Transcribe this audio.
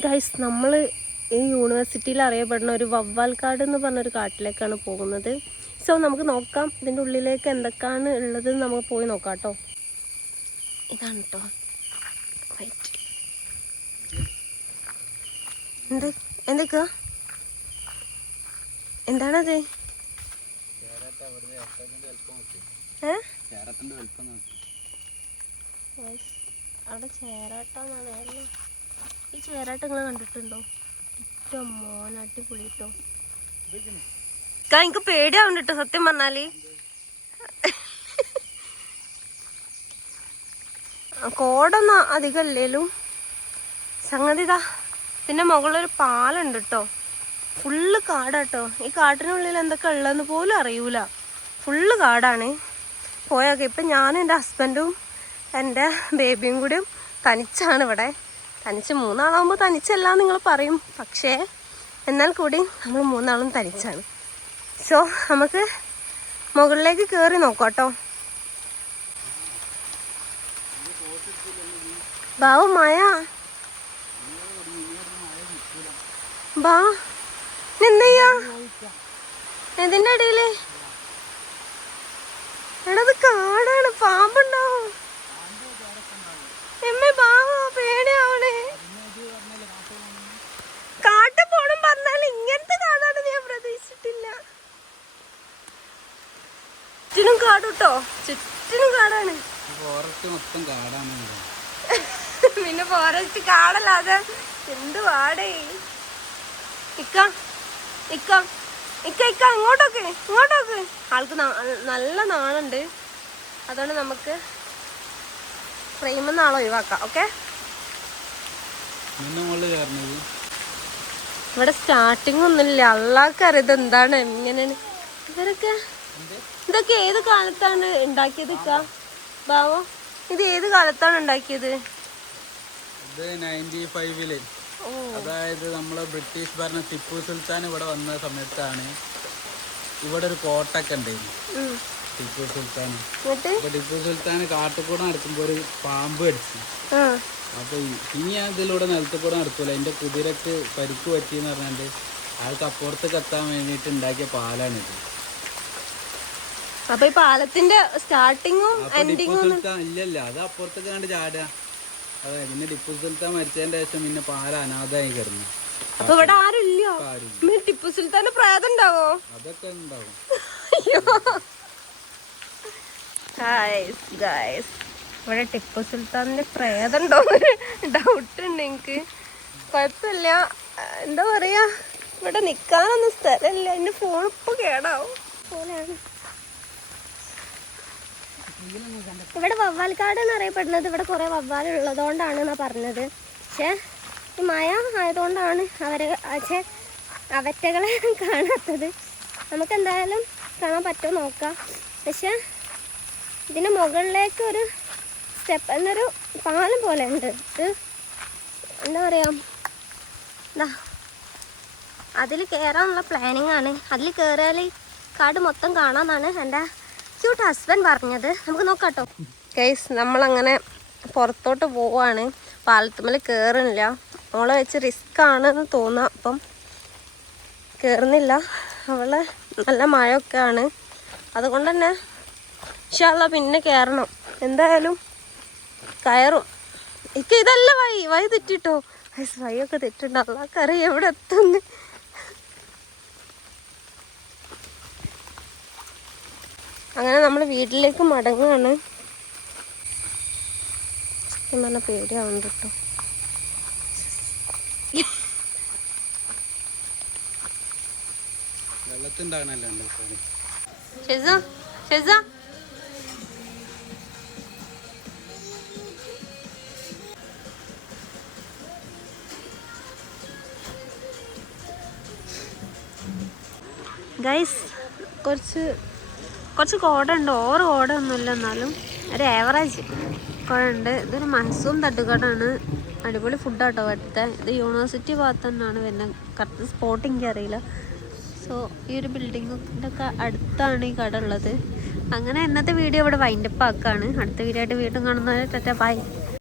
Guys, നമ്മൾ ഈ യൂണിവേഴ്സിറ്റിയിൽ അറിയപ്പെടുന്ന ഒരു വവ്വാൽക്കാട് എന്ന് പറഞ്ഞൊരു കാട്ടിലേക്കാണ് പോകുന്നത്. സോ നമുക്ക് നോക്കാം ഇതിൻ്റെ ഉള്ളിലേക്ക് എന്തൊക്കെയാണ് ഉള്ളത് നമുക്ക് പോയി നോക്കാം കേട്ടോ. ഇതാണ് കേട്ടോ വൈറ്റ്. എന്തൊക്കെയാ എന്താണത്? അവിടെ ചേരാട്ടാന്നാണ്. ഈ ചേരാട്ട നിങ്ങൾ കണ്ടിട്ടുണ്ടോ? ഏറ്റവും മോൻ അടിപൊളി കേട്ടോ. എനിക്ക് പേടിയാവുന്നുണ്ട് കേട്ടോ സത്യം പറഞ്ഞാല്. കോടൊന്നും അധികം ഇല്ലേലും സംഗതി ഇതാ. പിന്നെ മുകളിലൊരു പാലുണ്ട് കേട്ടോ. ഫുള്ള് കാടാട്ടോ. ഈ കാട്ടിനുള്ളിൽ എന്തൊക്കെ ഉള്ളതെന്ന് പോലും അറിയൂല. ഫുള്ള് കാടാണ്. പോയൊക്കെ ഇപ്പം ഞാനും എൻ്റെ ഹസ്ബൻഡും എൻ്റെ ബേബിയും കൂടിയും തനിച്ചാണ് ഇവിടെ. തനിച്ച് മൂന്നാളാകുമ്പോൾ തനിച്ചല്ല നിങ്ങൾ പറയും, പക്ഷേ എന്നാൽ കൂടി നമ്മൾ മൂന്നാളും തനിച്ചാണ്. സോ നമുക്ക് മുകളിലേക്ക് കയറി നോക്കാം കേട്ടോ. ബാവു മായ ബാ എന്തെയ്യാ ഇതിന്റെ ഇടയില്? എടത് കാടാണ്, പാമ്പുണ്ടാവും. എമ്മ ബാവോ പേടിയാവണേ. കാട്ടിൽ പോണം പറഞ്ഞാൽ ഇങ്ങനത്തെ കാടാണെന്ന് ഞാൻ പ്രതീക്ഷിച്ചിട്ടില്ല. ചുറ്റിനും കാടുട്ടോ, ചുറ്റിനും കാടാണ്. പിന്നെ ഫോറസ്റ്റ് കാടല്ലാതെ എന്ത് പാടേ. ഇക്ക ഇക്ക ഇക്ക ഇക്ക ഇങ്ങോട്ടൊക്കെ ഇങ്ങോട്ടൊക്കെ. ആൾക്ക് നല്ല നാളുണ്ട്, അതുകൊണ്ട് നമുക്ക് ഫ്രെയിമിൽ നാളെ ഒഴിവാക്കാം. ഓക്കെ, ഇവിടെ സ്റ്റാർട്ടിങ് ഒന്നുമില്ല. അള്ളാക്കറിയാം ഇത് എന്താണ് എങ്ങനെയാണ്. ഇതൊക്കെ ഏത് കാലത്താണ് ഉണ്ടാക്കിയത് ഇക്ക ബാവോ? ഇത് ഏത് കാലത്താണ് ഉണ്ടാക്കിയത്? 95-ല്, അതായത് നമ്മളെ ബ്രിട്ടീഷ് ഭരണ ടിപ്പു സുൽത്താൻ ഇവിടെ വന്ന സമയത്താണ് ഇവിടെ ഒരു കോട്ടൊക്കെ ഉണ്ടായിരുന്നു. ടിപ്പു സുൽത്താൻ കാട്ടുകൂടെ നടക്കുമ്പോ ഒരു പാമ്പ് അടിച്ചു. അപ്പൊ ഇനി അതിലൂടെ നിലത്ത് കൂടെ നടക്കൂല, എന്റെ കുതിരക്ക് പരിക്ക് പറ്റിയെന്ന് പറഞ്ഞാണ്ട് ആൾക്ക് അപ്പുറത്തേക്ക് എത്താൻ വേണ്ടിട്ട് ഉണ്ടാക്കിയ പാലാണിത്. അപ്പൊ ഈ പാലത്തിന്റെ സ്റ്റാർട്ടിങ്ങും എൻഡിങ്ങും ഇല്ലല്ല, അത് അപ്പുറത്തേക്ക് കണ്ട് ചാടുക. അതെ, പിന്നെ ടിപ്പു സുൽത്താൻ മരിച്ചതിന്റെ ശേഷം പിന്നെ പാല അനാഥമായി കിടന്നു. അപ്പൊ ഇവിടെ ആരുമില്ല. ടിപ്പു സുൽത്താന്റെ പ്രേതം ഉണ്ടാവോ? അതൊക്കെ ഉണ്ടാവും. ഇവിടെ ടിപ്പു സുൽത്താന്റെ പ്രേതം ഉണ്ടോന്ന് ഡൗട്ട് ഉണ്ട് എനിക്ക്. കുഴപ്പമില്ല, എന്താ പറയാ, ഇവിടെ നിക്കാനൊന്നും സ്ഥലമില്ല. എന്റെ ഫോൺ ഇപ്പൊ കേടാവും പോലെയാണ്. ഇവിടെ വവ്വാൽക്കാട് എന്നറിയപ്പെടുന്നത് ഇവിടെ കുറെ വവ്വാൽ ഉള്ളതുകൊണ്ടാണെന്നാ പറഞ്ഞത്. പക്ഷെ ഈ മഴ ആയതുകൊണ്ടാണ് അവറ്റകളെ കാണാത്തത്. നമുക്ക് എന്തായാലും കാണാൻ പറ്റുമോ നോക്കാം. പക്ഷെ ഇതിന് മുകളിലേക്ക് ഒരു സ്റ്റെപ്പ് എന്നൊരു പാലം പോലെ ഉണ്ട്. ഇത് എന്താ പറയാ, അതിൽ കയറാനുള്ള പ്ലാനിങ് ആണ്. അതിൽ കയറിയാൽ കാട് മൊത്തം കാണാമെന്നാണ് എൻ്റെ ക്യൂട്ട് ഹസ്ബൻഡ് പറഞ്ഞത്. നമുക്ക് നോക്കാട്ടോ ഗൈസ്. നമ്മളങ്ങനെ പുറത്തോട്ട് പോവാണ്. പാലത്തുമ്മൽ കയറുന്നില്ല. അവളെ വെച്ച് റിസ്ക് ആണെന്ന് തോന്നാം, അപ്പം കയറുന്നില്ല. അവളെ നല്ല മഴയൊക്കെ ആണ്, അതുകൊണ്ട് തന്നെ ഇൻഷാ അല്ലാ പിന്നെ കയറണം. എന്തായാലും കയറും. എനിക്ക് ഇതല്ല വഴി തെറ്റിട്ടോ ഗൈസ്. വഴിയൊക്കെ തെറ്റുണ്ട്, അള്ളാക്കറിയാം എവിടെ എത്തുന്നു. അങ്ങനെ നമ്മൾ വീട്ടിലേക്ക് മടങ്ങുകയാണ്. സത്യം പറഞ്ഞാൽ പേടിയാവുന്നുണ്ട് കേട്ടോ. ഗൈസ്, കുറച്ച് കോട ഉണ്ട്. ഓവർ കോട ഒന്നുമില്ല, എന്നാലും ഒരു ആവറേജ് കോട ഉണ്ട്. ഇതൊരു മൻസൂൺ തട്ടുകടാണ്. അടിപൊളി ഫുഡാട്ടോ ഇവിടുത്തെ. ഇത് യൂണിവേഴ്സിറ്റി ഭാഗത്ത് തന്നെയാണ് വരുന്നത്. കറക്റ്റ് സ്പോട്ട് എനിക്ക് അറിയില്ല. സോ ഈ ഒരു ബിൽഡിങ്ങിൻ്റെ ഒക്കെ അടുത്താണ് ഈ കട ഉള്ളത്. അങ്ങനെ ഇന്നത്തെ വീഡിയോ ഇവിടെ വൈൻഡപ്പ് ആക്കുകയാണ്. അടുത്ത വീഡിയോ ആയിട്ട് വീണ്ടും കാണുന്നവരെ ടാറ്റാ ബൈ.